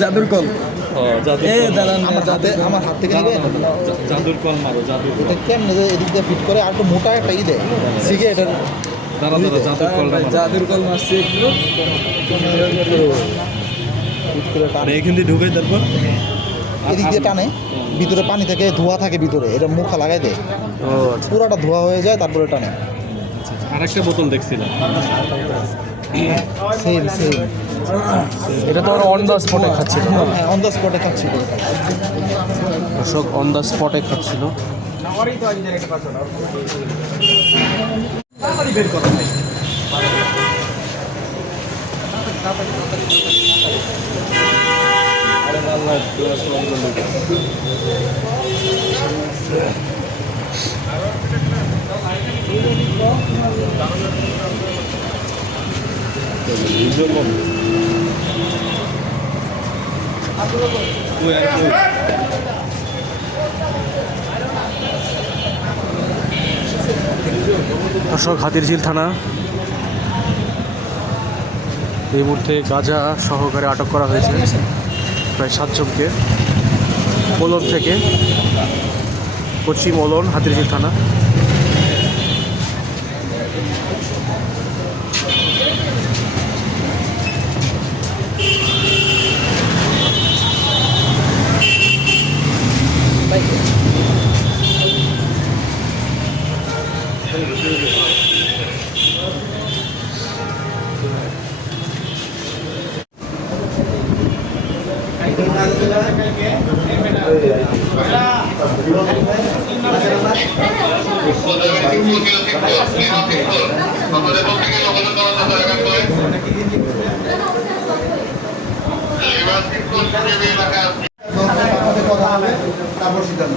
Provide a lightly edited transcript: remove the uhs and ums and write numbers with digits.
জাদুর কল। যাতে আমার হাত থেকে নেবে জাদুর কল মারো, জাদুর এটা কেমনে যে এদিক দিয়ে ফিট করে আর একটু মোটা একটা ই দেয় শিখে এটার দাঁড়া দাঁড়া, জাদুর কলটা মারো। জাদুর কল মারছি একটু ফিট করে আর টানে এখান দিয়ে ঢুকে তারপর এদিক দিয়ে টানে ভিতরে পানি থেকে ধোয়া থাকে ভিতরে এটা মুখা লাগাই দেয় পুরাটা ধোয়া হয়ে যায় তারপরে টানে আরেকটা বোতল দেখছিলাম। সেম সেম এটা তো অন দ্য স্পটে খাচ্ছিল। হ্যাঁ অন দ্য স্পটে খাচ্ছিল দর্শক অন দ্য স্পটে খাচ্ছিল। দর্শক হাতিরঝিল থানা এই মুহূর্তে গাঁজা সহকারে আটক করা হয়েছে প্রায় 7 জনকে ওলন থেকে, পশ্চিম ওলন হাতিরঝিল থানা। তারপর সিদ্ধান্ত